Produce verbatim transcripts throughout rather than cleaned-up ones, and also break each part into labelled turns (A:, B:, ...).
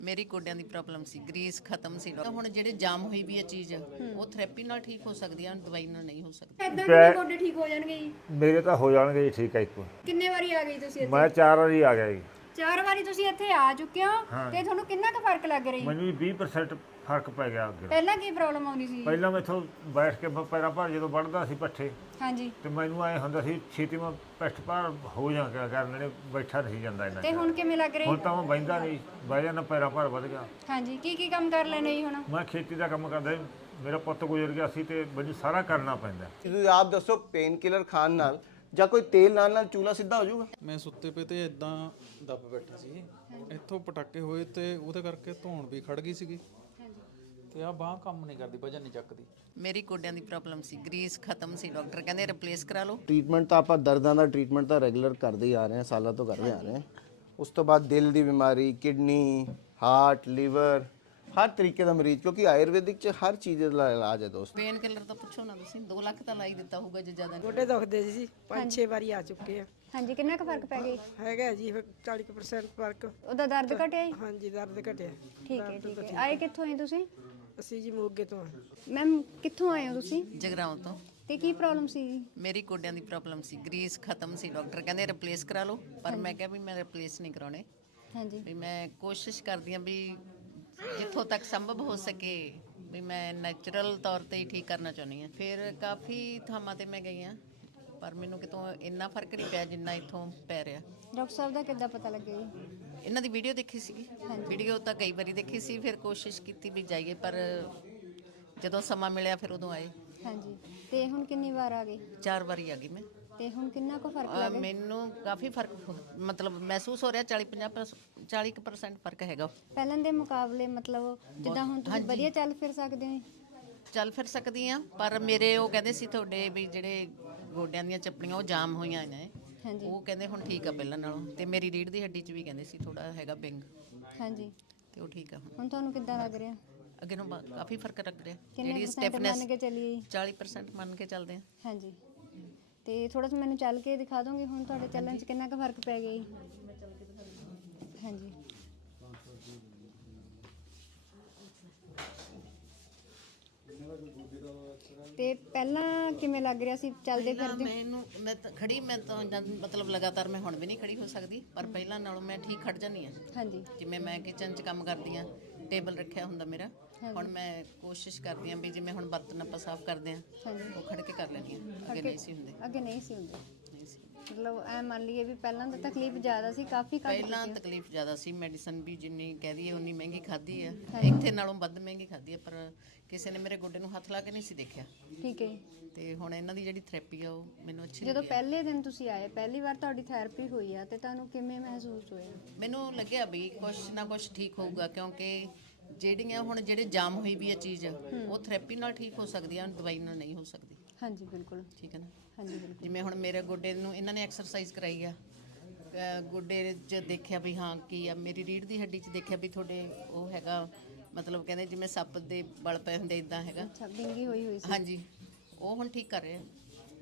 A: ਮੇਰੀ ਗੋਡਿਆਂ ਦੀ ਪ੍ਰੋਬਲਮ ਸੀ, ਗਰੀਸ ਖਤਮ ਸੀ। ਹੁਣ ਜਿਹੜੇ ਜਾਮ ਹੋਈ ਵੀ ਇਹ ਚੀਜ਼ ਉਹ ਥੈਰੇਪੀ ਨਾਲ ਠੀਕ ਹੋ ਸਕਦੀ ਹੈ, ਦਵਾਈ ਨਾਲ ਨਹੀਂ ਹੋ ਸਕਦੀ।
B: ਇਦਾਂ ਕਿਵੇਂ ਗੋਡੇ ਠੀਕ ਹੋ ਜਾਣਗੇ ਜੀ?
C: ਮੇਰੇ ਤਾਂ ਹੋ ਜਾਣਗੇ ਜੀ ਠੀਕ ਹੈ। ਇੱਕ
B: ਕਿੰਨੇ ਵਾਰੀ ਆ ਗਈ ਤੁਸੀਂ ਇੱਥੇ?
C: ਮੈਂ ਚਾਰ ਵਾਰੀ ਆ ਗਿਆ ਜੀ।
B: ਚਾਰ ਵਾਰੀ ਤੁਸੀਂ ਇੱਥੇ ਆ ਚੁੱਕੇ ਹੋ ਤੇ ਤੁਹਾਨੂੰ ਕਿੰਨਾ ਕੁ ਫਰਕ ਲੱਗ ਰਿਹਾ ਜੀ?
C: ਮੈਨੂੰ ਵੀ ਵੀਹ ਪਰਸੈਂਟ ਫਰਕ ਪੈ ਗਿਆ ਅੱਗੇ।
B: ਪਹਿਲਾਂ ਕੀ ਪ੍ਰੋਬਲਮ ਆਉਂਦੀ ਸੀ?
C: ਪਹਿਲਾਂ ਮੈਥੋਂ ਬੈਠ ਕੇ ਬ- ਪੈਰਾਂ ਭਾਰ ਜਦੋਂ ਵੱਢਦਾ ਸੀ ਪੱਠੇ
B: ਹਾਂਜੀ।
C: ਤੇ ਮੈਨੂੰ ਐ ਹੁੰਦਾ ਸੀ ਛੇਤੀ ਮੈਂ ਪਿੱਠ ਭਾਰ ਹੋ ਜਾਗਾ ਕਰਨ ਨੇ ਬੈਠਾ ਨਹੀਂ ਜਾਂਦਾ ਇਹਨਾਂ
B: ਤੇ ਹੁਣ ਕਿਵੇਂ ਲੱਗ ਰਿਹਾ?
C: ਹੁਣ ਤਾਂ ਮੈਂ ਬਹਿੰਦਾ ਨਹੀਂ, ਬਹਿ ਜਾਂਦਾ ਪੈਰਾਂ ਭਾਰ ਵੱਧ ਗਿਆ।
B: ਹਾਂਜੀ, ਕੀ ਕੀ ਕੰਮ ਕਰ ਲੈਣੇ ਜੀ ਹੁਣ?
C: ਮੈਂ ਖੇਤੀ ਦਾ ਕੰਮ ਕਰਦਾ ਸੀ, ਮੇਰਾ ਪੁੱਤ ਗੁਜ਼ਰ ਗਿਆ ਸੀ ਤੇ ਮੈਨੂੰ ਸਾਰਾ ਕਰਨਾ ਪੈਂਦਾ।
D: ਤੁਸੀਂ ਆਪ ਦੱਸੋ ਪੇਨ ਕਿਲਰ ਖਾਣ ਨਾਲ ਜਾਂ ਕੋਈ ਤੇਲ ਨਾਲ ਨਾਲ ਚੂਲਾ ਸਿੱਧਾ ਹੋ ਜਾਊਗਾ?
E: ਮੈਂ ਸੁੱਤੇ ਪਏ ਤੇ ਇਦਾਂ ਦੱਬ ਬੈਠਾ ਸੀ, ਇੱਥੋਂ ਪਟਾਕੇ ਹੋਏ ਤੇ ਉਹਦੇ ਕਰਕੇ ਧੌਣ ਵੀ ਖੜ ਗਈ ਸੀਗੀ ਤੇ ਆ ਬਾਹ ਕੰਮ ਨਹੀਂ ਕਰਦੀ, ਵਜਨ ਨਹੀਂ ਚੱਕਦੀ।
A: ਮੇਰੀ ਗੋਡਿਆਂ ਦੀ ਪ੍ਰੋਬਲਮ ਸੀ, ਗਰੀਸ ਖਤਮ ਸੀ। ਡਾਕਟਰ ਕਹਿੰਦੇ ਰਿਪਲੇਸ ਕਰਾ ਲਓ।
D: ਟ੍ਰੀਟਮੈਂਟ ਤਾਂ ਆਪਾਂ ਦਰਦਾਂ ਦਾ ਟ੍ਰੀਟਮੈਂਟ ਤਾਂ ਰੈਗੂਲਰ ਕਰਦੇ ਹੀ ਆ ਰਹੇ ਹਾਂ, ਸਾਲਾਂ ਤੋਂ ਕਰਦੇ ਆ ਰਹੇ ਹਾਂ। ਉਸ ਤੋਂ ਬਾਅਦ ਦਿਲ ਦੀ ਬਿਮਾਰੀ, ਕਿਡਨੀ, ਹਾਰਟ, ਲੀਵਰ, ਹਰ ਤਰੀਕੇ ਦਾ ਮਰੀਜ਼, ਕਿਉਂਕਿ ਆਯੁਰਵੈਦਿਕ ਚ ਹਰ ਚੀਜ਼ ਦਾ ਇਲਾਜ ਹੈ ਦੋਸਤ।
A: ਪੇਨ ਕਿਲਰ ਤਾਂ ਪੁੱਛੋ ਨਾ ਤੁਸੀਂ, ਦੋ ਲੱਖ ਤਾਂ ਲਾਈ ਦਿੱਤਾ ਹੋਊਗਾ ਜੇ ਜ਼ਿਆਦਾ।
F: ਗੋਡੇ ਦੁਖਦੇ ਸੀ, ਪੰਜ ਛੇ ਵਾਰੀ ਆ ਚੁੱਕੇ ਆ।
B: ਹਾਂਜੀ, ਕਿੰਨਾ ਕੁ ਫਰਕ ਪੈ ਗਿਆ?
F: ਹੈਗਾ ਜੀ ਚਾਲੀ ਪਰਸੈਂਟ ਫਰਕ।
B: ਉਹਦਾ ਦਰਦ ਘਟਿਆ ਜੀ?
F: ਹਾਂਜੀ, ਦਰਦ ਘਟਿਆ।
B: ਠੀਕ ਹੈ, ਠੀਕ ਹੈ। ਆਏ ਕਿੱਥੋਂ ਆਏ ਤੁਸੀਂ?
F: ਅਸੀਂ ਜੀ ਮੋਗੇ ਤੋਂ ਆ।
B: ਮੈਮ ਕਿੱਥੋਂ ਆਏ ਹੋ ਤੁਸੀਂ
A: ਜਗਰਾਉਂ ਤੋਂ।
B: ਤੇ ਕੀ ਪ੍ਰੋਬਲਮ ਸੀ ਜੀ?
A: ਮੇਰੀ ਗੋਡਿਆਂ ਦੀ ਪ੍ਰੋਬਲਮ ਸੀ, ਗਰੀਸ ਖਤਮ ਸੀ। ਡਾਕਟਰ ਕਹਿੰਦੇ ਰਿਪਲੇਸ ਕਰਾ ਲਓ, ਪਰ ਮੈਂ ਕਿਹਾ ਵੀ ਮੈਂ ਰਿਪਲੇਸ ਨਹੀਂ ਕਰਾਉਣੇ।
B: ਹਾਂਜੀ।
A: ਵੀ ਮੈਂ ਕੋਸ਼ਿਸ਼ ਕਰਦੀ ਹਾਂ ਵੀ ਜਿੱਥੋਂ ਤੱਕ ਸੰਭਵ ਹੋ ਸਕੇ ਵੀ ਮੈਂ ਨੈਚੁਰਲ ਤੌਰ ਤੇ ਹੀ ਠੀਕ ਕਰਨਾ ਚਾਹੁੰਦੀ ਹਾਂ। ਫਿਰ ਕਾਫੀ ਥਾਵਾਂ ਤੇ ਮੈਂ ਗਈ ਹਾਂ, ਪਰ ਮੈਨੂੰ ਕਿਤੋਂ ਇੰਨਾ ਫਰਕ ਨਹੀਂ ਪਿਆ ਜਿੰਨਾ ਇੱਥੋਂ ਪੈ ਰਿਹਾ।
B: ਡਾਕਟਰ ਸਾਹਿਬ ਦਾ ਕਿੱਦਾਂ ਪਤਾ ਲੱਗਿਆ ਜੀ?
A: ਇਹਨਾਂ ਦੀ ਵੀਡੀਓ ਦੇਖੀ ਸੀਗੀ, ਵੀਡੀਓ ਤਾਂ ਕਈ ਵਾਰੀ ਦੇਖੀ ਸੀ, ਫਿਰ ਕੋਸ਼ਿਸ਼ ਕੀਤੀ ਵੀ ਜਾਈਏ, ਪਰ ਜਦੋਂ ਸਮਾਂ ਮਿਲਿਆ ਫਿਰ ਉਦੋਂ ਆਏ।
B: ਹਾਂਜੀ, ਤੇ ਹੁਣ ਕਿੰਨੀ ਵਾਰ ਆ ਗਏ?
A: ਚਾਰ ਵਾਰੀ ਆ ਗਈ ਮੈਂ।
B: ਤੇ ਹੁਣ ਕਿੰਨਾ ਕੁ ਫਰਕ
A: ਅਹ
B: ਲੱਗ ਰਿਹਾ?
A: ਮੈਨੂੰ ਕਾਫੀ ਫਰਕ ਹੋ- ਮਤਲਬ ਮਹਿਸੂਸ ਹੋ ਰਿਹਾ। ਚਾਲੀ ਪੰਜਾਹ ਚਾਲੀ ਕੁ ਪਰਸੈਂਟ ਫਰਕ ਹੈਗਾ।
B: ਪਹਿਲਾਂ ਦੇ ਮੁਕਾਬਲੇ ਮਤਲਬ ਜਿੱਦਾਂ ਹੁਣ ਤੁਸੀਂ ਵਧੀਆ ਚੱਲ ਫਿਰ ਸਕਦੇ ਹੋ?
A: ਚੱਲ ਫਿਰ ਸਕਦੀ ਆ, ਪਰ ਮੇਰੇ ਉਹ ਕਹਿੰਦੇ ਸੀ ਤੁਹਾਡੇ ਵੀ ਜਿਹੜੇ ਗੋਡਿਆਂ ਦੀਆਂ ਚੱਪੜੀਆਂ ਉਹ ਜਾਮ ਹੋਈਆਂ ਨੇ।
B: ਹਾਂਜੀ।
A: ਉਹ ਕਹਿੰਦੇ ਹੁਣ ਠੀਕ ਆ ਪਹਿਲਾਂ ਨਾਲੋਂ, ਤੇ ਮੇਰੀ ਰੀੜ੍ਹ ਦੀ ਹੱਡੀ 'ਚ ਵੀ ਕਹਿੰਦੇ ਸੀ ਥੋੜਾ ਹੈਗਾ ਬਿੰਗ,
B: ਹਾਂਜੀ।
A: ਤੇ ਉਹ ਠੀਕ ਆ ਹੁਣ।
B: ਹੁਣ ਤੁਹਾਨੂੰ ਕਿੱਦਾਂ ਲੱਗ ਰਿਹਾ?
A: ਅੱਗੇ ਨੂੰ ਬਾ- ਕਾਫੀ ਫਰਕ ਲੱਗ ਰਿਹਾ।
B: ਕਿੰਨੇ
A: ਜਿਹੜੀ
B: percent
A: ਸਟੈਫਨੈਸ
B: ਮੰਨ ਕੇ ਚੱਲੀਏ?
A: ਚਾਲੀ ਪਰਸੈਂਟ ਮੰਨ ਕੇ ਚੱਲਦੇ ਆ।
B: ਹਾਂਜੀ, ਤੇ ਥੋੜਾ ਜਿਹਾ ਮੈਨੂੰ ਚੱਲ ਕੇ ਦਿਖਾ ਦੋਗੇ ਹੁਣ ਤੁਹਾਡੇ ਚੱਲਣ 'ਚ ਕਿੰਨਾ ਕੁ ਫਰਕ ਪੈ ਗਿਆ ਜੀ? ਹਾਂਜੀ। ਤੇ ਪਹਿਲਾਂ ਕਿਵੇਂ ਲੱਗ ਰਿਹਾ ਸੀ ਚੱਲਦੇ
A: ਪਹਿਲਾਂ
B: ਫਿਰਦੇ?
A: ਮੈਨੂੰ ਮੈਂ ਤਾਂ ਖੜੀ ਮੈਂ ਤਾਂ ਜਦ- ਮਤਲਬ ਲਗਾਤਾਰ ਮੈਂ ਹੁਣ ਵੀ ਨਹੀਂ ਖੜੀ ਹੋ ਸਕਦੀ, ਪਰ ਪਹਿਲਾਂ ਨਾਲੋਂ ਮੈਂ ਠੀਕ ਖੜ ਜਾਂਦੀ ਆ।
B: ਹਾਂਜੀ।
A: ਜਿਵੇਂ ਮੈਂ ਕਿਚਨ 'ਚ ਕੰਮ ਕਰਦੀ ਆ, ਟੇਬਲ ਰੱਖਿਆ ਹੁੰਦਾ ਮੇਰਾ। ਹੁਣ ਮੈਂ ਕੋਸ਼ਿਸ਼ ਕਰਦੀ ਆ ਵੀ ਜਿਵੇਂ ਹੁਣ ਬਰਤਨ ਆਪਾਂ ਸਾਫ਼ ਕਰਦੇ ਆ, ਉਹ ਖੜ ਕੇ ਕਰ ਲੈਂਦੀ ਆ। ਅੱਗੇ ਨਹੀਂ ਸੀ ਹੁੰਦੇ।
B: ਅੱਗੇ ਨਹੀਂ ਸੀ ਹੁੰਦੇ।
A: ਨਹੀਂ ਸੀ।
B: ਮਤਲਬ ਐ ਮੰਨ ਲਈਏ ਵੀ ਪਹਿਲਾਂ ਤਾਂ ਤਕਲੀਫ ਜ਼ਿਆਦਾ ਸੀ, ਕਾਫੀ ਘੱਟ
A: ਪਹਿਲਾਂ
B: ਕੀਤੀ।
A: ਤਕਲੀਫ ਜ਼ਿਆਦਾ ਸੀ, ਮੈਡੀਸਨ ਵੀ ਜਿੰਨੀ ਕਹਿ ਦਈਏ ਉਨੀ ਮਹਿੰਗੀ ਖਾਧੀ ਆ, ਇੱਥੇ ਨਾਲੋਂ ਵੱਧ ਮਹਿੰਗੀ ਖਾਧੀ ਆ, ਪਰ ਕਿਸੇ ਨੇ ਮੇਰੇ ਗੋਡੇ ਨੂੰ ਹੱਥ ਲਾ ਕੇ ਨਹੀਂ ਸੀ ਦੇਖਿਆ।
B: ਠੀਕ ਹੈ।
A: ਤੇ ਹੁਣ ਇਹਨਾਂ ਦੀ ਜਿਹੜੀ ਥੈਰੇਪੀ ਆ ਉਹ ਮੈਨੂੰ ਅੱਛੀ
B: ਜਦੋਂ
A: ਲੱਗੀ ਆ।
B: ਪਹਿਲੇ ਦਿਨ ਤੁਸੀਂ ਆਏ, ਪਹਿਲੀ ਵਾਰ ਤੁਹਾਡੀ ਥੈਰੇਪੀ ਹੋਈ ਆ, ਤੇ ਤੁਹਾਨੂੰ ਕਿਵੇਂ ਮਹਿਸੂਸ ਹੋਇਆ?
A: ਮੈਨੂੰ ਲੱਗਿਆ ਵੀ ਕੁਛ ਨਾ ਕੁਛ ਠੀਕ ਹੋਊਗਾ, ਕਿਉਂਕਿ ਜਿਹੜੀਆਂ ਹੁਣ ਜਿਹੜੇ ਜਾਮ ਹੋਈ ਵੀ ਇਹ ਚੀਜ਼ ਉਹ ਥੈਰੇਪੀ ਨਾਲ ਠੀਕ ਹੋ ਸਕਦੀ ਆ, ਦਵਾਈ ਨਾਲ ਨਹੀਂ ਹੋ ਸਕਦੀ।
B: ਹਾਂਜੀ, ਬਿਲਕੁਲ।
A: ਠੀਕ ਹੈ ਨਾ।
B: ਹਾਂਜੀ, ਬਿਲਕੁਲ।
A: ਜਿਵੇਂ ਹੁਣ ਮੇਰੇ ਗੋਡੇ ਨੂੰ ਇਹਨਾਂ ਨੇ ਐਕਸਰਸਾਈਜ਼ ਕਰਾਈ ਆ, ਅਹ ਗੋਡੇ 'ਚ ਦੇਖਿਆ ਵੀ ਹਾਂ ਕੀ ਆ, ਮੇਰੀ ਰੀੜ੍ਹ ਦੀ ਹੱਡੀ 'ਚ ਦੇਖਿਆ ਵੀ ਤੁਹਾਡੇ ਉਹ ਹੈਗਾ, ਮਤਲਬ ਕਹਿੰਦੇ ਜਿਵੇਂ ਸੱਪ ਦੇ ਬਲ ਪਏ ਹੁੰਦੇ ਇਦਾਂ ਹੈਗਾ।
B: ਅੱਛਾ, ਬਿੰਗੀ ਹੋਈ ਹੋਈ ਸੀ।
A: ਹਾਂਜੀ, ਉਹ ਹੁਣ ਠੀਕ ਕਰ ਰਹੇ ਆ।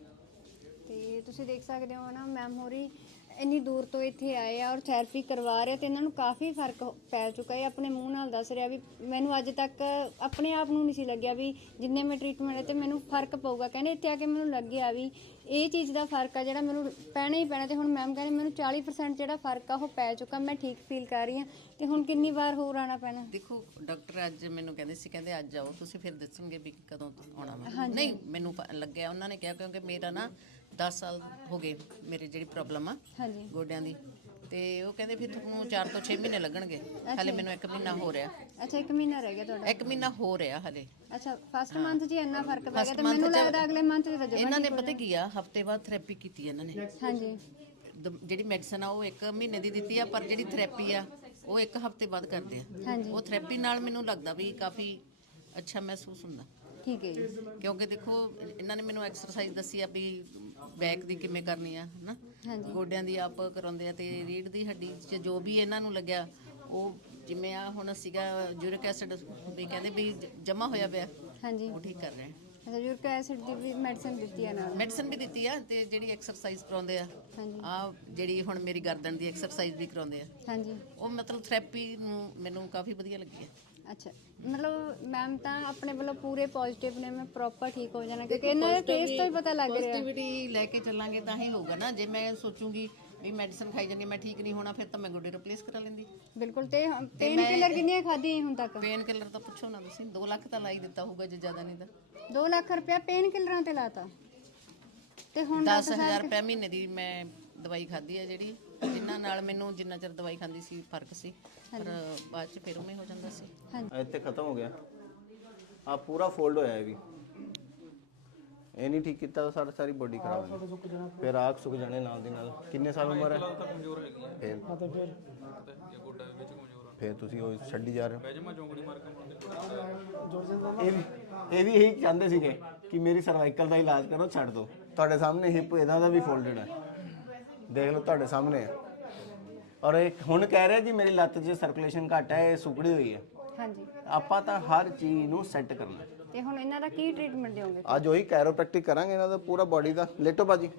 B: ਤੇ ਤੁਸੀਂ ਦੇਖ ਸਕਦੇ ਹੋ ਨਾ, ਮੈਮ ਹੋਰੀ ਇੰਨੀ ਦੂਰ ਤੋਂ ਇੱਥੇ ਆਏ ਆ ਔਰ ਥੈਰੇਪੀ ਕਰਵਾ ਰਹੇ, ਤੇ ਇਹਨਾਂ ਨੂੰ ਕਾਫੀ ਫਰਕ ਪੈ ਚੁੱਕਾ ਹੈ। ਆਪਣੇ ਮੂੰਹ ਨਾਲ ਦੱਸ ਰਿਹਾ ਵੀ ਮੈਨੂੰ ਅੱਜ ਤੱਕ ਆਪਣੇ ਆਪ ਨੂੰ ਨਹੀਂ ਸੀ ਲੱਗਿਆ ਵੀ ਜਿੰਨੇ ਮੈਂ ਟ੍ਰੀਟਮੈਂਟ ਹੈ ਤੇ ਮੈਨੂੰ ਫਰਕ ਪਊਗਾ। ਕਹਿੰਦੇ ਇੱਥੇ ਆ ਕੇ ਮੈਨੂੰ ਲੱਗਿਆ ਵੀ ਇਹ ਚੀਜ਼ ਦਾ ਫਰਕ ਆ ਜਿਹੜਾ ਮੈਨੂੰ ਪੈਣਾ ਹੀ ਪੈਣਾ। ਤੇ ਹੁਣ ਮੈਮ ਕਹਿੰਦੇ ਮੈਨੂੰ ਚਾਲੀ ਪਰਸੈਂਟ ਜਿਹੜਾ ਫਰਕ ਆ ਉਹ ਪੈ ਚੁੱਕਾ, ਮੈਂ ਠੀਕ ਫੀਲ ਕਰ ਰਹੀ ਹਾਂ। ਤੇ ਹੁਣ ਕਿੰਨੀ ਵਾਰ ਹੋਰ ਆਉਣਾ ਪੈਣਾ?
A: ਦੇਖੋ ਡਾਕਟਰ ਅੱਜ ਮੈਨੂੰ ਕਹਿੰਦੇ ਸੀ, ਕਹਿੰਦੇ ਅੱਜ ਆਓ ਤੁਸੀਂ, ਫਿਰ ਦੱਸਣਗੇ ਵੀ ਕਦੋਂ ਆਉਣਾ ਵਾ। ਨਹੀਂ ਮੈਨੂੰ ਪ- ਲੱਗਿਆ, ਉਹਨਾਂ ਨੇ ਕਿਹਾ, ਕਿਉਂਕਿ ਮੇਰਾ ਨਾ ਦਸ ਸਾਲ ਹੋ ਗਏ ਮੇਰੀ ਜਿਹੜੀ ਪ੍ਰੋਬਲਮ ਆ
B: ਹਾਂਜੀ।
A: ਗੋਡਿਆਂ ਦੀ, ਤੇ ਉਹ ਕਹਿੰਦੇ ਫਿਰ ਤੁਹਾਨੂੰ ਚਾਰ ਤੋਂ ਛੇ ਮਹੀਨੇ ਲੱਗਣਗੇ। ਹਲੇ ਮੈਨੂੰ ਇੱਕ ਮਹੀਨਾ ਹੋ ਰਿਹਾ।
B: ਅੱਛਾ, ਇੱਕ ਮਹੀਨਾ ਰਹਿ ਗਿਆ ਤੁਹਾਡਾ?
A: ਇੱਕ ਮਹੀਨਾ ਹੋ ਰਿਹਾ ਹਲੇ।
B: ਅੱਛਾ, ਫਸਟ ਮੰਥ 'ਚ ਹੀ ਇੰਨਾ ਫਰਕ ਪੈ ਗਿਆ,
A: First
B: ਤੇ
A: month
B: ਮੈਨੂੰ
A: 'ਚ
B: ਲੱਗਦਾ ਅਗਲੇ ਮੰਥ 'ਚ ਤਾਂ ਜਮਾ
A: ਇਹਨਾਂ ਨੇ ਪਤਾ ਕੀ ਆ, ਹਫਤੇ ਬਾਅਦ ਥੈਰੇਪੀ ਕੀਤੀ ਇਹਨਾਂ ਨੇ।
B: ਹਾਂਜੀ।
A: ਦ- ਜਿਹੜੀ ਮੈਡੀਸਨ ਆ ਉਹ ਇੱਕ ਮਹੀਨੇ ਦੀ ਦਿੱਤੀ ਆ, ਪਰ ਜਿਹੜੀ ਥੈਰੇਪੀ ਆ ਉਹ ਇੱਕ ਹਫਤੇ ਬਾਅਦ ਕਰਦੇ ਆ।
B: ਹਾਂਜੀ।
A: ਉਹ ਥੈਰੇਪੀ ਨਾਲ ਮੈਨੂੰ ਲੱਗਦਾ ਵੀ ਕਾਫੀ ਅੱਛਾ ਮਹਿਸੂਸ ਹੁੰਦਾ,
B: ਠੀਕ ਹੈ ਜੀ।
A: ਕਿਉਂਕਿ ਦੇਖੋ ਇਹਨਾਂ ਨੇ ਮੈਨੂੰ ਐਕਸਰਸਾਈਜ਼ ਦੱਸੀ ਆ ਵੀ ਬੈਕ ਦੀ ਕਿਵੇਂ ਕਰਨੀ ਆ, ਹਨਾ,
B: ਹਾਂਜੀ।
A: ਗੋਡਿਆਂ ਦੀ ਆਪ ਕਰਾਉਂਦੇ ਆ, ਤੇ ਰੀੜ੍ਹ ਦੀ ਹੱਡੀ 'ਚ ਜੋ ਵੀ ਇਹਨਾਂ ਨੂੰ ਲੱਗਿਆ, ਉਹ ਜਿਵੇਂ ਆ ਹੁਣ ਸੀਗਾ ਯੂਰਿਕ ਐਸਿਡ ਵੀ ਕਹਿੰਦੇ ਵੀ ਜਮਾ ਹੋਇਆ ਪਿਆ,
B: ਹਾਂਜੀ।
A: ਉਹ ਠੀਕ ਕਰ ਰਹੇ ਆ।
B: ਅੱਛਾ ਯੂਰਿਕ ਐਸਿਡ ਦੀ ਵੀ ਮੈਡੀਸਿਨ ਦਿੱਤੀ ਹੈ ਨਾਲ?
A: ਮੈਡੀਸਨ ਵੀ ਦਿੱਤੀ ਆ ਤੇ ਜਿਹੜੀ ਐਕਸਰਸਾਈਜ਼ ਕਰਾਉਂਦੇ ਆ
B: ਹਾਂਜੀ
A: ਆ ਜਿਹੜੀ ਹੁਣ ਮੇਰੀ ਗਰਦਨ ਦੀ ਐਕਸਰਸਾਈਜ਼ ਵੀ ਕਰਾਉਂਦੇ ਆ,
B: ਹਾਂਜੀ
A: ਉਹ ਮਤਲਬ ਥੈਰੇਪੀ ਨੂੰ ਮੈਨੂੰ ਕਾਫੀ ਵਧੀਆ ਲੱਗੀ ਹੈ।
B: ਅੱਛਾ ਮਤਲਬ ਮੈਮ ਤਾਂ ਆਪਣੇ ਵੱਲੋਂ ਪੂਰੇ ਪੋਜ਼ਿਟਿਵ ਨੇ, ਮੈਂ ਪ੍ਰੋਪਰ ਠੀਕ ਹੋ ਜਾਣਾ ਕਿਉਂਕਿ ਇਹਨਾਂ ਦੇ ਕੇਸ ਤੋਂ ਹੀ ਪਤਾ ਲੱਗ ਰਿਹਾ।
A: ਪੋਜ਼ਿਟਿਵਿਟੀ ਲੈ ਕੇ ਚੱਲਾਂਗੇ ਤਾਂ ਹੀ ਹੋਊਗਾ ਨਾ। ਜੇ ਮੈਂ ਸੋਚੂਗੀ ਵੀ ਮੈਡੀਸਨ ਖਾਈ ਜਾਂਦੀ ਮੈਂ ਠੀਕ ਨਹੀਂ ਹੋਣਾ, ਫਿਰ ਤਾਂ ਮੈਂ ਗੋਡੇ ਰਿਪਲੇਸ ਕਰਾ ਲੈਂਦੀ।
B: ਬਿਲਕੁਲ। ਤੇ ਪੇਨ ਕਿਲਰ ਕਿੰਨੀਆਂ ਖਾਧੀਆਂ ਹੁਣ ਤੱਕ?
A: ਪੇਨ ਕਿਲਰ ਤਾਂ ਪੁੱਛੋ ਨਾ ਤੁਸੀਂ, ਦੋ ਲੱਖ ਤਾਂ ਲਾਈ ਦਿੱਤਾ ਹੋਊਗਾ ਜੇ ਜ਼ਿਆਦਾ ਨਹੀਂ ਤਾਂ।
B: ਦੋ ਲੱਖ ਰੁਪਇਆ ਪੇਨ ਕਿਲਰਾਂ ਤੇ ਲਾਤਾ ਤੇ ਹੁਣ
A: ਦਸ ਹਜ਼ਾਰ ਰੁਪਏ ਮਹੀਨੇ ਦੀ ਮੈਂ ਦਵਾਈ ਖਾਧੀ ਹੈ, ਜਿਹੜੀ ਜਿਨ੍ਹਾਂ ਨਾਲ ਮੈਨੂੰ ਜਿੰਨਾ ਚਿਰ ਦਵਾਈ ਖਾਂਦੀ ਸੀ ਫਰਕ ਸੀ, ਪਰ ਬਾਅਦ ਚ ਫਿਰ ਉਵੇਂ ਹੋ ਜਾਂਦਾ ਸੀ।
D: ਇੱਥੇ ਖਤਮ ਹੋ ਗਿਆ। ਆ ਪੂਰਾ ਫੋਲਡ ਹੋਇਆ ਇਹ ਵੀ, ਇਹ ਨਹੀਂ ਠੀਕ ਕੀਤਾ ਤਾਂ ਸਾਰੀ ਸਾਰੀ ਬੋਡੀ ਖਰਾਬ ਹੋ ਜਾਣੀ, ਫਿਰ ਆਖ ਸੁੱਕ ਜਾਣੇ ਨਾਲ ਦੀ ਨਾਲ। ਕਿੰਨੇ ਸਾਲ ਉਮਰ ਹੈ?
E: ਕਮਜ਼ੋਰ ਹੈਗੀ ਆ
D: ਫਿਰ
E: ਤਾਂ ਫਿਰ ਇਹ ਗੋਡਾ ਵਿੱਚ ਕਮਜ਼ੋਰ ਆ।
D: ਫਿਰ ਤੁਸੀਂ ਉਹ ਛੱਡੀ ਜਾ ਰਹੇ ਹੋ।
E: ਬੈਜਮਾ ਚੌਂਕੜੀ ਮਾਰ ਕੇ
D: ਇਹ ਵੀ ਇਹ ਵੀ ਇਹੀ ਚਾਹੁੰਦੇ ਸੀਗੇ ਕਿ ਮੇਰੀ ਸਰਵਾਈਕਲ ਦਾ ਇਲਾਜ ਕਰੋ, ਛੱਡ ਦਿਓ। ਤੁਹਾਡੇ ਸਾਹਮਣੇ ਹਿੱਪ ਇਹਦਾ ਦਾ ਵੀ ਫੋਲਡਡ ਹੈ, ਦੇਖ ਲਓ ਤੁਹਾਡੇ ਸਾਹਮਣੇ ਹੈ। ਔਰ ਇਹ ਹੁਣ ਕਹਿ ਰਿਹਾ ਜੀ ਮੇਰੀ ਲੱਤ 'ਚ ਸਰਕੂਲੇਸ਼ਨ ਘੱਟ ਹੈ, ਇਹ ਸੁਕੜੀ ਹੋਈ ਹੈ।
B: ਹਾਂਜੀ
D: ਆਪਾਂ ਤਾਂ ਹਰ ਚੀਜ਼ ਨੂੰ ਸੈੱਟ ਕਰਨਾ।
B: ਤੇ ਹੁਣ ਇਹਨਾਂ ਦਾ ਕੀ ਟ੍ਰੀਟਮੈਂਟ ਦਿਓਗੇ?
D: ਅੱਜ ਉਹੀ ਕੈਰੋਪ੍ਰੈਕਟਿਕ ਕਰਾਂਗੇ ਇਹਨਾਂ ਦਾ ਪੂਰਾ ਬਾਡੀ ਦਾ। ਲੇਟੋ ਬਾਜੀ,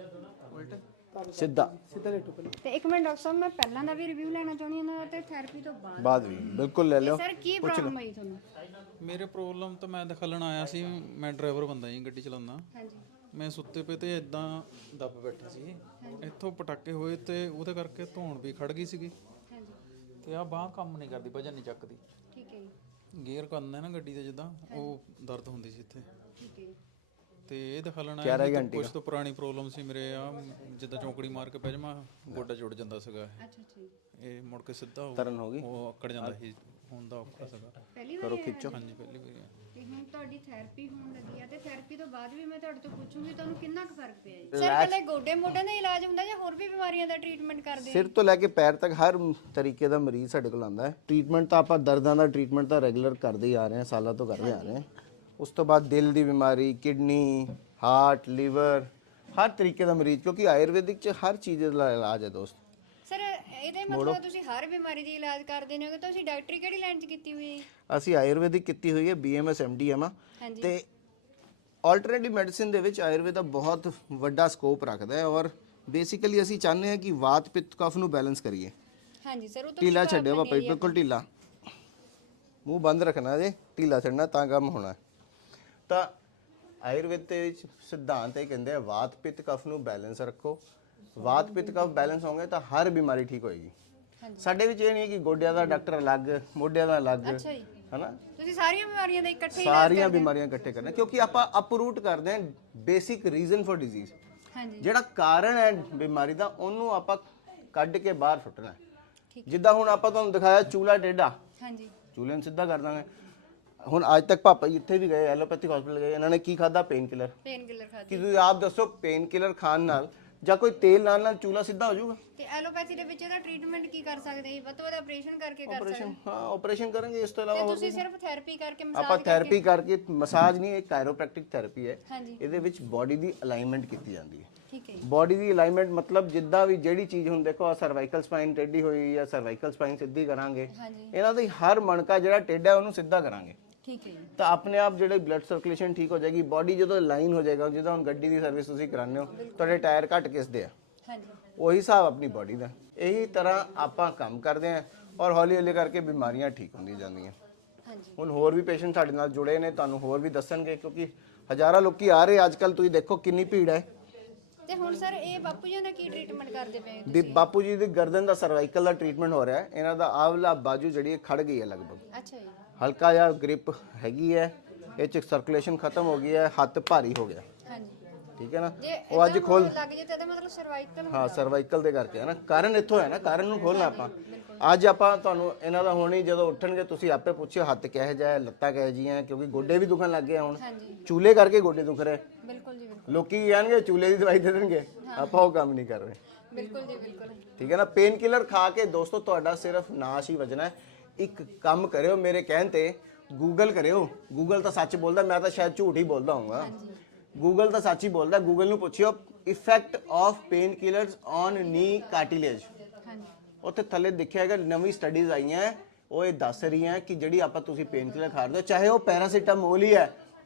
D: ਸਿੱਧਾ
B: ਤੇ ਇੱਕ ਮਿੰਟ ਡਾਕਟਰ ਸਾਹਿਬ, ਮੈਂ ਪਹਿਲਾਂ ਦਾ ਵੀ ਰਿਵਿਊ ਲੈਣਾ ਚਾਹੁੰਦੀ ਹਾਂ ਇਹਨਾਂ ਦਾ ਤੇ ਥੈਰੇਪੀ ਤੋਂ ਬਾਅਦ।
D: ਬਾਅਦ ਵੀ ਬਿਲਕੁਲ ਲੈ ਲਿਓ।
B: ਸਰ ਕੀ ਪ੍ਰੋਬਲਮ ਆਈ ਤੁਹਾਨੂੰ?
E: ਮੇਰੇ ਪ੍ਰੋਬਲਮ ਤਾਂ ਮੈਂ ਦਿਖਾਲਣ ਆਇਆ ਸੀ, ਮੈਂ ਡਰਾਈਵਰ ਬੰਦਾ ਜੀ, ਗੱਡੀ ਚਲਾਉਂਦਾ।
B: ਹਾਂਜੀ
E: ਮੈਂ ਸੁੱਤੇ ਪਏ ਤੇ ਇਦਾਂ ਦੱਬ ਬੈਠਾ ਸੀ, ਇੱਥੋਂ ਪਟਾਕੇ ਹੋਏ ਤੇ ਉਹਦੇ ਕਰਕੇ ਧੌਣ ਵੀ ਖੜ ਗਈ ਸੀਗੀ
B: ਹਾਂਜੀ
E: ਤੇ ਆ ਬਾਹ ਕੰਮ ਨਹੀਂ ਕਰਦੀ, ਵਜਨ ਨਹੀਂ ਚੱਕਦੀ।
B: ਠੀਕ ਹੈ ਜੀ
E: ਗੇਅਰ ਕਰਨਾ ਨਾ ਗੱਡੀ ਦੇ ਜਿੱਦਾਂ, ਉਹ ਦਰਦ ਹੁੰਦੀ ਸੀ ਇੱਥੇ।
B: ਠੀਕ ਹੈ ਜੀ।
E: ਤੇ ਇਹ ਦਿਖਾਲਣ ਆਇਆ ਕੁਝ ਤੋਂ ਪੁਰਾਣੀ ਪ੍ਰੋਬਲਮ ਸੀ ਮੇਰੇ, ਆ ਜਿੱਦਾਂ ਚੌਂਕੜੀ ਮਾਰ ਕੇ ਪੈ ਜਾਵਾਂ ਗੋਡਾ ਜੁੜ ਜਾਂਦਾ ਸੀਗਾ।
B: ਅੱਛਾ ਅੱਛਾ ਜੀ।
E: ਇਹ ਮੁੜ ਕੇ ਸਿੱਧਾ ਹੋ
D: ਤਰਨ ਹੋ ਗਈ।
E: ਉਹ ਆਕੜ ਜਾਂਦਾ ਸੀ, ਹੁਣ ਦਾ ਔਖਾ ਸੀਗਾ।
B: ਪਹਿਲੀ ਵਾਰ
D: ਖਿੱਚੋ।
E: ਹਾਂਜੀ ਪਹਿਲੀ ਵਾਰੀ ਆ।
B: ਤੇ ਹੁਣ ਤੁਹਾਡੀ ਥੈਰੇਪੀ ਹੋਣ ਲੱਗੀ ਆ ਤੇ ਥੈਰੇਪੀ ਤੋਂ ਬਾਅਦ ਵੀ ਮੈਂ ਤੁਹਾਡੇ ਤੋਂ ਪੁੱਛੂੰਗੀ ਤੁਹਾਨੂੰ ਕਿੰਨਾ ਕੁ ਫਰਕ ਪਿਆ ਜੀ? ਸਰ ਪਹਿਲੇ ਗੋਡੇ ਮੋਢਿਆਂ ਦਾ ਇਲਾਜ ਹੁੰਦਾ ਜਾਂ ਹੋਰ ਵੀ ਬਿਮਾਰੀਆਂ ਦਾ ਟ੍ਰੀਟਮੈਂਟ ਕਰਦੇ?
D: ਸਿਰ ਤੋਂ ਲੈ ਕੇ ਪੈਰ ਤੱਕ ਹਰ ਤਰੀਕੇ ਦਾ ਮਰੀਜ਼ ਸਾਡੇ ਕੋਲ ਆਉਂਦਾ ਹੈ। ਟ੍ਰੀਟਮੈਂਟ ਤਾਂ ਆਪਾਂ ਦਰਦਾਂ ਦਾ ਟ੍ਰੀਟਮੈਂਟ ਤਾਂ ਰੈਗੂਲਰ ਕਰਦੇ ਹੀ ਆ ਰਹੇ ਹਾਂ, ਸਾਲਾਂ ਤੋਂ ਕਰਦੇ ਆ ਰਹੇ ਹਾਂ। ਉਸ ਤੋਂ ਬਾਅਦ ਦਿਲ ਦੀ ਬਿਮਾਰੀ, ਕਿਡਨੀ, ਹਾਰਟ, ਲੀਵਰ, ਹਰ ਤਰੀਕੇ ਦਾ ਮਰੀਜ਼, ਕਿਉਂਕਿ ਆਯੁਰਵੈਦਿਕ 'ਚ ਹਰ ਚੀਜ਼ ਦਾ ਇਲਾਜ ਹੈ ਦੋਸਤ।
B: ਸਰ ਇਹਦੇ ਮਤਲਬ ਤੁਸੀਂ ਹਰ ਬਿਮਾਰੀ ਦੀ ਇਲਾਜ ਕਰਦੇ ਨੇ, ਤੁਸੀਂ ਡਾਕਟਰੀ ਕਿਹੜੀ ਲਾਈਨ 'ਚ ਕੀਤੀ ਹੋਈ ਹੈ?
D: ਅਸੀਂ ਆਯੁਰਵੈਦਿਕ ਕੀਤੀ ਹੋਈ ਹੈ, ਬੀਐਮਐਸ ਐਮਡੀਐਮ ਆ। ਤੇ ਆਲਟਰਨੇਟਿਵ ਮੈਡੀਸਿਨ ਦੇ ਵਿੱਚ ਆਯੁਰਵੇਦ ਦਾ ਬਹੁਤ ਵੱਡਾ ਸਕੋਪ ਰੱਖਦਾ ਹੈ ਔਰ ਬੇਸਿਕਲੀ ਅਸੀਂ ਚਾਹੁੰਦੇ ਹਾਂ ਕਿ ਵਾਤ ਪਿੱਤ ਕਫ ਨੂੰ ਬੈਲੈਂਸ ਕਰੀਏ।
B: ਹਾਂਜੀ ਸਰ ਉਹ ਤਾਂ
D: ਢੀਲਾ ਛੱਡਿਓ ਪਾਪਾ ਜੀ, ਬਿਲਕੁਲ ਢੀਲਾ, ਮੂੰਹ ਬੰਦ ਰੱਖਣਾ ਜੇ, ਢੀਲਾ ਛੱਡਣਾ ਤਾਂ ਕੰਮ ਹੋਣਾ। ਤਾਂ ਆਯੁਰਵੇਦ ਦੇ ਵਿੱਚ ਸਿਧਾਂਤ ਇਹ ਕਹਿੰਦੇ ਆ ਵਾਤ ਪਿੱਤ ਕਫ ਨੂੰ ਬੈਲੈਂਸ ਰੱਖੋ। ਵਾਤ ਪਿੱਤ ਕਫ ਬੈਲੈਂਸ ਹੋਣਗੇ ਤਾਂ ਹਰ ਬਿਮਾਰੀ ਠੀਕ ਹੋਏਗੀ। ਸਾਡੇ ਵਿੱਚ ਇਹ ਨਹੀਂ ਹੈ ਕਿ ਗੋਡਿਆਂ ਦਾ ਡਾਕਟਰ ਅਲੱਗ, ਮੋਢਿਆਂ ਦਾ ਅਲੱਗ,
B: ਅੱਛਾ ਜੀ।
D: ਹਨਾ?
B: ਤੁਸੀਂ ਸਾਰੀਆਂ ਬਿਮਾਰੀਆਂ ਦਾ ਇਕੱਠੇ ਹੀ
D: ਸਾਰੀਆਂ ਬਿਮਾਰੀਆਂ ਇਕੱਠੇ ਕਰਨਾ, ਕਿਉਂਕਿ ਆਪਾਂ ਅਪਰੂਟ ਕਰਦੇ ਹਾਂ ਬੇਸਿਕ ਰੀਜ਼ਨ ਫॉर ਡਿਜ਼ੀਜ਼।
B: ਹਾਂਜੀ
D: ਜਿਹੜਾ ਕਾਰਨ ਹੈ ਬਿਮਾਰੀ ਦਾ ਉਹਨੂੰ ਆਪਾਂ ਕੱਢ ਕੇ ਬਾਹਰ ਸੁੱਟਣਾ। ਜਿੱਦਾਂ ਹੁਣ ਆਪਾਂ ਤੁਹਾਨੂੰ ਦਿਖਾਇਆ ਚੂਲਾ ਟੇਢਾ,
B: ਹਾਂਜੀ
D: ਚੂਲੇ ਨੂੰ ਸਿੱਧਾ ਕਰ ਦਾਂਗੇ। ਹੁਣ ਅੱਜ ਤੱਕ ਪਾਪਾ ਜੀ ਇੱਥੇ ਵੀ ਗਏ, ਐਲੋਪੈਥਿਕ ਹਸਪੀਟਲ ਗਏ, ਇਹਨਾਂ ਨੇ ਕੀ ਖਾਦਾ? Painkiller.
B: ਪੇਨ ਕਿਲਰ ਖਾਦੀ।
D: ਕਿ ਤੁਸੀਂ ਆਪ ਦੱਸੋ ਪੇਨ ਕਿਲਰ ਖਾਣ ਨਾਲ ਜਾਂ ਕੋਈ ਤੇਲ ਨਾਲ ਨਾਲ ਚੂਲਾ ਸਿੱਧਾ ਹੋ ਜਾਊਗਾ?
B: ਤੇ ਐਲੋਪੈਥੀ ਦੇ ਵਿੱਚ ਇਹਦਾ ਟ੍ਰੀਟਮੈਂਟ ਕੀ ਕਰ ਸਕਦੇ ਜੀ? ਵੱਧ ਤੋਂ ਵੱਧ ਆਪਰੇਸ਼ਨ ਕਰਕੇ ਕਰ ਸਕਦੇ?
D: ਆਪਰੇਸ਼ਨ, ਹਾਂ ਆਪਰੇਸ਼ਨ ਕਰਾਂਗੇ। ਇਸ ਤੋਂ
B: ਤੇ
D: ਇਲਾਵਾ ਹੋਰ
B: ਤੁਸੀਂ ਸਿਰਫ ਥੈਰੇਪੀ ਕਰਕੇ ਮਸਾਜ
D: ਆਪਾਂ ਥੈਰੇਪੀ ਕਰਕੇ, ਮਸਾਜ ਨਹੀਂ, ਇਹ ਕਾਇਰੋਪ੍ਰੈਕਟਿਕ ਥੈਰੇਪੀ ਹੈ।
B: ਹਾਂਜੀ
D: ਇਹਦੇ ਵਿੱਚ ਬਾਡੀ ਦੀ ਅਲਾਈਨਮੈਂਟ ਕੀਤੀ ਜਾਂਦੀ ਹੈ।
B: ਠੀਕ ਹੈ ਜੀ।
D: ਬਾਡੀ ਦੀ ਅਲਾਈਨਮੈਂਟ ਮਤਲਬ ਜਿੱਦਾਂ ਵੀ ਜਿਹੜੀ ਚੀਜ਼ ਹੁਣ ਦੇਖੋ ਆ ਸਰਵਾਈਕਲ ਸਪਾਈਨ ਟੇਢੀ ਹੋਈ ਜਾਂ ਸਰਵਾਈਕਲ ਸਪਾਈਨ ਸਿੱਧੀ ਕਰਾਂਗੇ,
B: ਹਾਂਜੀ
D: ਇਹਨਾਂ ਦੀ ਹਰ ਮਣਕਾ ਜਿਹੜਾ ਟੇਢਾ ਉਹਨੂੰ ਸਿੱਧਾ ਕਰਾਂਗੇ
B: ਠੀਕ ਹੈ ਜੀ।
D: ਤਾਂ ਆਪਣੇ ਆਪ ਜਿਹੜੇ ਬਲੱਡ ਸਰਕੂਲੇਸ਼ਨ ਠੀਕ ਹੋ ਜਾਏਗੀ। ਬਾਡੀ ਜਦੋਂ ਲਾਈਨ ਹੋ ਜਾਏਗਾ, ਜਿੱਦਾਂ ਹੁਣ ਗੱਡੀ ਦੀ ਸਰਵਿਸ ਤੁਸੀਂ ਕਰਾਉਂਦੇ ਹੋ, ਤੁਹਾਡੇ ਟਾਇਰ ਘੱਟ ਕਿਸਦੇ ਆ,
B: ਹਾਂਜੀ
D: ਉਹੀ ਹਿਸਾਬ ਆਪਣੀ ਬਾਡੀ ਦਾ। ਇਹੀ ਤਰ੍ਹਾਂ ਆਪਾਂ ਕੰਮ ਕਰਦੇ ਹਾਂ ਔਰ ਹੌਲੀ ਹੌਲੀ ਕਰਕੇ ਬਿਮਾਰੀਆਂ ਠੀਕ ਹੁੰਦੀਆਂ ਜਾਂਦੀਆਂ।
B: ਹਾਂਜੀ
D: ਹੁਣ ਹੋਰ ਵੀ ਪੇਸ਼ੈਂਟ ਸਾਡੇ ਨਾਲ ਜੁੜੇ ਨੇ, ਤੁਹਾਨੂੰ ਹੋਰ ਵੀ ਦੱਸਣਗੇ, ਕਿਉਂਕਿ ਹਜ਼ਾਰਾਂ ਲੋਕੀ ਆ ਰਹੇ ਅੱਜ ਕੱਲ। ਤੁਸੀਂ ਦੇਖੋ ਕਿੰਨੀ ਭੀੜ ਹੈ।
B: ਤੇ ਹੁਣ ਸਰ ਇਹ ਬਾਪੂ ਜੀ ਦਾ ਕੀ ਟ੍ਰੀਟਮੈਂਟ ਕਰਦੇ ਪਏ ਹੋ?
D: ਦੀ ਬਾਪੂ ਜੀ ਦੀ ਗਰਦਨ ਦਾ ਸਰਵਾਈਕਲ ਦਾ ਟ੍ਰੀਟਮੈਂਟ ਹੋ ਰਿਹਾ ਹੈ। ਇਹਨਾਂ ਦਾ ਆਵਲਾ ਬਾਜੂ ਜਿਹੜੀ ਹੈ ਖੜ ਗਈ ਹੈ ਲਗਭਗ,
B: ਅੱਛਾ ਜੀ।
D: ਹਲਕਾ ਜਿਹਾ ਗ੍ਰਿਪ ਹੈਗੀ ਹੈ, ਇਹ ਚ ਸਰਕੂਲੇਸ਼ਨ ਖਤਮ ਹੋ ਗਈ ਹੈ, ਹੱਥ ਭਾਰੀ ਹੋ ਗਿਆ,
B: ਹਾਂਜੀ
D: ਠੀਕ ਹੈ ਨਾ?
B: ਜੇ
D: ਉਹ ਅੱਜ ਖੋਲ,
B: ਲੱਗ ਜੇ ਤਾਂ ਇਹਦਾ ਮਤਲਬ ਸਰਵਾਈਕਲ।
D: ਹਾਂ ਸਰਵਾਈਕਲ ਦੇ ਕਰਕੇ ਹੈ ਨਾ, ਕਾਰਨ ਇੱਥੋਂ ਹੈ ਨਾ, ਕਾਰਨ ਨੂੰ ਖੋਲਣਾ ਆਪਾਂ। ਅੱਜ ਆਪਾਂ ਤੁਹਾਨੂੰ ਇਹਨਾਂ ਦਾ ਹੋਣੀ, ਜਦੋਂ ਉੱਠਣਗੇ ਤੁਸੀਂ ਆਪੇ ਪੁੱਛਿਓ ਹੱਥ ਕਿਹੋ ਜਿਹਾ ਹੈ, ਲੱਤਾਂ ਕਿਹੋ ਜਿਹੀਆਂ, ਕਿਉਂਕਿ ਗੋਡੇ ਵੀ ਦੁਖਣ ਲੱਗ ਗਏ ਹੁਣ,
B: ਹਾਂਜੀ
D: ਚੂਲੇ ਕਰਕੇ ਗੋਡੇ ਦੁਖ ਰਹੇ।
B: ਬਿਲਕੁਲ ਜੀ ਬਿਲਕੁਲ।
D: ਲੋਕੀ ਕਹਿਣਗੇ ਚੂਲੇ ਦੀ ਦਵਾਈ ਦੇ ਦੇਣਗੇ, ਆਪਾਂ ਉਹ ਕੰਮ ਨਹੀਂ ਕਰ ਰਹੇ,
B: ਬਿਲਕੁਲ ਜੀ ਬਿਲਕੁਲ।
D: ਠੀਕ ਹੈ ਨਾ? ਪੇਨ ਕਿਲਰ ਖਾ ਕੇ ਦੋਸਤੋ ਤੁਹਾਡਾ ਸਿਰਫ ਨਾਸ਼ ਹੀ ਵਜਣਾ ਹੈ। ਇੱਕ ਕੰਮ ਕਰਿਓ ਮੇਰੇ ਕਹਿਣ ਤੇ, ਗੂਗਲ ਕਰਿਓ। ਗੂਗਲ ਤਾਂ ਸੱਚ ਬੋਲਦਾ, ਮੈਂ ਤਾਂ ਸ਼ਾਇਦ ਝੂਠ ਹੀ ਬੋਲਦਾ ਹੋਊਗਾ। ਗੂਗਲ ਤਾਂ ਸੱਚ ਹੀ ਬੋਲਦਾ। ਗੂਗਲ ਨੂੰ ਪੁੱਛਿਓ effect of painkillers on knee cartilage.
B: ਹਾਂਜੀ
D: ਉੱਥੇ ਥੱਲੇ ਦੇਖਿਆ ਹੈਗਾ, ਨਵੀਂ ਸਟੱਡੀਜ਼ ਆਈਆਂ, ਉਹ ਇਹ ਦੱਸ ਰਹੀਆਂ ਕਿ ਜਿਹੜੀ ਆਪਾਂ ਤੁਸੀਂ ਪੇਨ ਕਿਲਰ ਖਾ ਰਹੇ ਹੋ, ਚਾਹੇ ਉਹ ਪੈਰਾਸੀਟਾਮੋਲ ਹੀ ਹੈ,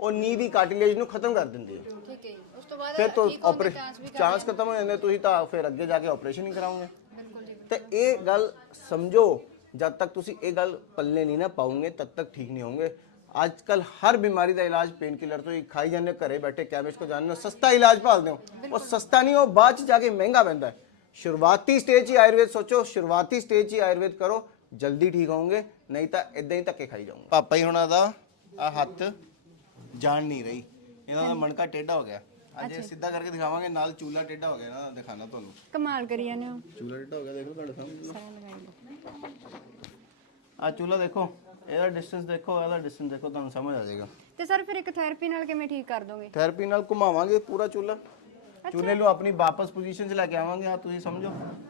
D: ਉਹ ਨੀ ਦੀ ਕਾਰਟਿਲੇਜ ਨੂੰ ਖਤਮ ਕਰ ਦਿੰਦੀ ਹੈ।
B: ਠੀਕ ਹੈ ਜੀ। ਉਸ ਤੋਂ ਬਾਅਦ
D: ਫਿਰ ਤੋਂ
B: ਠੀਕ ਹੋਣ ਦੇ
D: ਆਪਰੇਸ਼ਨ
B: ਚਾਂਸ ਵੀ
D: ਚਾਂਸ ਖਤਮ ਹੋ ਜਾਂਦੇ, ਤੁਸੀਂ ਤਾਂ ਫਿਰ ਅੱਗੇ ਜਾ ਕੇ ਆਪਰੇਸ਼ਨ ਹੀ ਕਰਾਓਗੇ।
B: ਬਿਲਕੁਲ ਜੀ।
D: ਤੇ ਇਹ ਗੱਲ ਸਮਝੋ, ਜਦ ਤੱਕ ਤੁਸੀਂ ਇਹ ਗੱਲ ਪੱਲੇ ਨਹੀਂ ਨਾ ਪਾਉਂਗੇ ਤਦ ਤੱਕ ਠੀਕ ਨਹੀਂ ਹੋਵੋਗੇ। ਅੱਜ ਕੱਲ ਹਰ ਬਿਮਾਰੀ ਦਾ ਇਲਾਜ ਪੇਨ ਕਿਲਰ ਤੋਂ ਹੀ ਖਾਈ ਜਾਂਦੇ ਹੋ, ਘਰੇ ਬੈਠੇ ਕੈਮਿਸਟ ਕੋ ਜਾਂਦੇ ਹੋ, ਸਸਤਾ ਇਲਾਜ ਭਾਲਦੇ ਹੋ। ਉਹ ਸਸਤਾ ਨਹੀਂ, ਉਹ ਬਾਅਦ ਚ ਜਾ ਕੇ ਮਹਿੰਗਾ ਪੈਂਦਾ ਹੈ। ਸ਼ੁਰੂਆਤੀ ਸਟੇਜ 'ਚ ਹੀ ਆਯੁਰਵੇਦ ਸੋਚੋ, ਸ਼ੁਰੂਆਤੀ ਸਟੇਜ 'ਚ ਹੀ ਆਯੁਰਵੇਦ ਕਰੋ, ਜਲਦੀ ਠੀਕ ਹੋਵੋਗੇ, ਨਹੀਂ ਤਾਂ ਇਦਾਂ ਹੀ ਧੱਕੇ ਖਾਈ ਜਾਓਗੇ। ਪਾਪਾ ਜੀ ਹੁਣਾਂ ਦਾ ਆ ਹੱਥ ਜਾਣ ਨਹੀਂ ਰਹੀ, ਇਹਨਾਂ ਦਾ ਮਣਕਾ ਟੇਢਾ ਹੋ ਗਿਆ। ਅੱਜ ਇਹ ਸਿੱਧਾ ਕਰਕੇ ਦਿਖਾਵਾਂਗੇ, ਨਾਲ ਚੂਲਾ ਟੇਢਾ ਹੋ ਗਿਆ ਨਾ, ਦਿਖਾਣਾ ਤੁਹਾਨੂੰ।
B: ਕਮਾਲ ਕਰੀ ਜਾਂਦੇ ਹੋ।
D: ਚੂਲਾ ਟੇਢਾ ਹੋ ਗਿਆ, ਦੇਖ ਲਓ ਤੁਹਾਡੇ ਸਾਹਮਣੇ। ਆ ਚੂਲਾ ਦੇਖੋ, ਇਹਦਾ ਡਿਸਟੈਂਸ ਦੇਖੋ, ਇਹਦਾ ਡਿਸਟੈਂਸ ਦੇਖੋ, ਤੁਹਾਨੂੰ ਸਮਝ ਆ ਜਾਏਗਾ।
B: ਤੇ ਸਰ ਫਿਰ ਇੱਕ ਥੈਰੇਪੀ ਨਾਲ ਕਿਵੇਂ ਠੀਕ ਕਰ ਦੋਗੇ?
D: ਥੈਰੇਪੀ ਨਾਲ ਘੁਮਾਵਾਂਗੇ ਪੂਰਾ ਚੂਲਾ, ਚੂਲੇ ਨੂੰ ਆਪਣੀ ਵਾਪਸ ਪੋਜੀਸ਼ਨ 'ਚ ਲੈ ਕੇ ਆਵਾਂਗੇ। ਆ ਤੁਸੀਂ ਸਮਝੋ,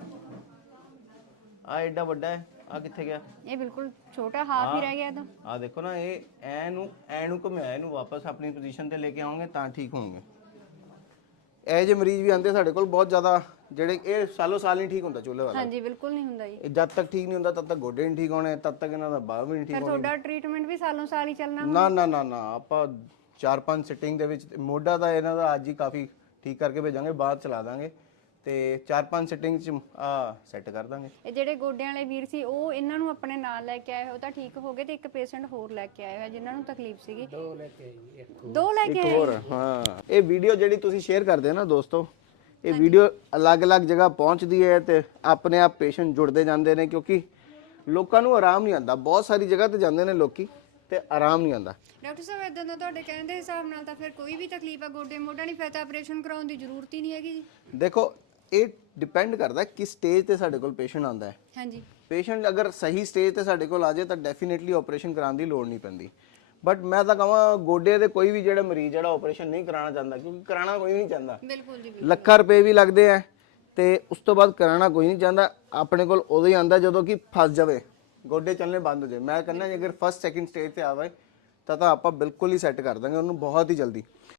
D: ਆ ਐਡਾ ਵੱਡਾ ਹੈ, ਆ ਕਿੱਥੇ ਗਿਆ?
B: ਇਹ ਬਿਲਕੁਲ ਛੋਟਾ ਹਾਫ ਹੀ ਰਹਿ ਗਿਆ ਤਾਂ।
D: ਆ ਦੇਖੋ ਨਾ, ਇਹ ਐ ਨੂੰ ਐ ਨੂੰ ਘੁਮਾਇਆ, ਇਹਨੂੰ ਵਾਪਸ ਆਪਣੀ ਪੋਜੀਸ਼ਨ ਤੇ ਲੈ ਕੇ ਆਵਾਂਗੇ ਤਾਂ ਠੀਕ ਹੋਣਗੇ। ਇਹ ਜੇ ਮਰੀਜ਼ ਵੀ ਆਉਂਦੇ ਸਾਡੇ ਕੋਲ ਬਹੁਤ ਜ਼ਿਆਦਾ, ਜਿਹੜੇ ਇਹ ਸਾਲੋ ਸਾਲ ਨਹੀਂ ਠੀਕ ਹੁੰਦਾ ਚੂਲੇ ਵਾਲਾ।
B: ਹਾਂਜੀ ਬਿਲਕੁਲ ਨਹੀਂ ਹੁੰਦਾ ਜੀ।
D: ਇਹ ਜਦ ਤੱਕ ਠੀਕ ਨਹੀਂ ਹੁੰਦਾ ਤਦ ਤੱਕ ਗੋਡੇ ਨਹੀਂ ਠੀਕ ਹੋਣੇ, ਤਦ ਤੱਕ ਇਹਨਾਂ ਦਾ ਬਾਹ ਵੀ ਨਹੀਂ ਠੀਕ
B: ਫਿਰ
D: ਹੋਣੀ।
B: ਤੁਹਾਡਾ ਟ੍ਰੀਟਮੈਂਟ ਵੀ ਸਾਲੋਂ ਸਾਲ ਹੀ ਚੱਲਣਾ?
D: ਨਾ ਨਾ ਨਾ ਨਾ, ਆਪਾਂ ਚਾਰ ਪੰਜ ਸਿਟਿੰਗ ਦੇ ਵਿੱਚ ਮੋਢਾ ਦਾ ਇਹਨਾਂ ਦਾ ਅੱਜ ਹੀ ਕਾਫੀ ਠੀਕ ਕਰਕੇ ਭੇਜਾਂਗੇ, ਬਾਅਦ ਚਲਾ ਦਾਂਗੇ ਤੇ ਚਾਰ ਪੰਜ ਸਿਟਿੰਗ ਚ ਆ ਸੈੱਟ ਕਰ ਦਾਂਗੇ।
B: ਇਹ ਜਿਹੜੇ ਗੋਡਿਆਂ ਵਾਲੇ ਵੀਰ ਸੀ ਉਹ ਇਹਨਾਂ ਨੂੰ ਆਪਣੇ ਨਾਲ ਲੈ ਕੇ ਆਏ ਹੋ ਤਾਂ ਠੀਕ ਹੋ ਗਏ, ਤੇ ਇੱਕ ਪੇਸ਼ੈਂਟ ਹੋਰ ਲੈ ਕੇ ਆਏ ਹੋਏ ਜਿਨ੍ਹਾਂ ਨੂੰ ਤਕਲੀਫ ਸੀਗੀ। ਦੋ ਲੈ ਕੇ ਆਏ ਦੋ ਲੈ ਕੇ ਆਏ
D: ਹੋਰ ਹਾਂ, ਇਹ ਵੀਡੀਓ ਜਿਹੜੀ ਤੁਸੀਂ ਸ਼ੇਅਰ ਕਰਦੇ ਹੋ ਨਾ ਦੋਸਤੋ, ਇਹ ਵੀਡੀਓ ਅਲੱਗ-ਅਲੱਗ ਜਗ੍ਹਾ ਪਹੁੰਚਦੀ ਹੈ ਤੇ ਆਪਣੇ ਆਪ ਪੇਸ਼ੈਂਟ ਜੁੜਦੇ ਜਾਂਦੇ ਨੇ, ਕਿਉਂਕਿ ਲੋਕਾਂ ਨੂੰ ਆਰਾਮ ਨਹੀਂ ਆਉਂਦਾ। ਬਹੁਤ ਸਾਰੀ ਜਗ੍ਹਾ ਤੇ ਜਾਂਦੇ ਨੇ ਲੋਕੀ ਤੇ ਆਰਾਮ ਨਹੀਂ ਆਉਂਦਾ।
B: ਡਾਕਟਰ ਸਾਹਿਬ ਇਦਾਂ ਦਾ ਤੁਹਾਡੇ ਕਹਿਣ ਦੇ ਹਿਸਾਬ ਨਾਲ ਤਾਂ ਫਿਰ ਕੋਈ ਵੀ ਤਕਲੀਫ ਆ ਗੋਡੇ ਮੋਢਾ ਨਹੀਂ, ਫਿਰ ਤਾਂ ਆਪਰੇਸ਼ਨ ਕਰਾਉਣ ਦੀ ਜ਼ਰੂਰਤ ਹੀ ਨਹੀਂ ਹੈਗੀ ਜੀ।
D: ਦੇਖੋ ਇਹ ਡਿਪੈਂਡ ਕਰਦਾ ਕਿਸ ਸਟੇਜ ਤੇ ਸਾਡੇ ਕੋਲ ਪੇਸ਼ੈਂਟ ਆਉਂਦਾ ਹੈ।
B: ਹਾਂਜੀ।
D: ਪੇਸ਼ੈਂਟ ਅਗਰ ਸਹੀ ਸਟੇਜ ਤੇ ਸਾਡੇ ਕੋਲ ਆ ਜਾਏ ਤਾਂ ਡੈਫੀਨਿਟਲੀ ਆਪਰੇਸ਼ਨ ਕਰਾਉਣ ਦੀ ਲੋੜ ਨਹੀਂ ਪੈਂਦੀ। ਬਟ ਮੈਂ ਤਾਂ ਕਹਾਂ ਗੋਡੇ ਦੇ ਕੋਈ ਵੀ ਜਿਹੜਾ ਮਰੀਜ਼ ਜਿਹੜਾ ਆਪਰੇਸ਼ਨ ਨਹੀਂ ਕਰਾਉਣਾ ਚਾਹੁੰਦਾ, ਕਿਉਂਕਿ ਕਰਾਉਣਾ ਕੋਈ ਨਹੀਂ ਚਾਹੁੰਦਾ,
B: ਬਿਲਕੁਲ ਜੀ।
D: ਲੱਖਾਂ ਰੁਪਏ ਵੀ ਲੱਗਦੇ ਆ ਤੇ ਉਸ ਤੋਂ ਬਾਅਦ ਕਰਾਉਣਾ ਕੋਈ ਨਹੀਂ ਚਾਹੁੰਦਾ। ਆਪਣੇ ਕੋਲ ਉਦੋਂ ਹੀ ਆਉਂਦਾ ਜਦੋਂ ਕਿ ਫਸ ਜਾਵੇ, ਗੋਡੇ ਚੱਲਣੇ ਬੰਦ ਹੋ ਜਾਏ। ਮੈਂ ਕਹਿੰਦਾ ਜੇ ਅਗਰ ਫਸਟ ਸੈਕਿੰਡ ਸਟੇਜ ਤੇ ਆਵੇ ਤਾਂ ਤਾਂ ਆਪਾਂ ਬਿਲਕੁਲ ਹੀ ਸੈੱਟ ਕਰ ਦਾਂਗੇ ਉਹਨੂੰ ਬਹੁਤ ਹੀ ਜਲਦੀ।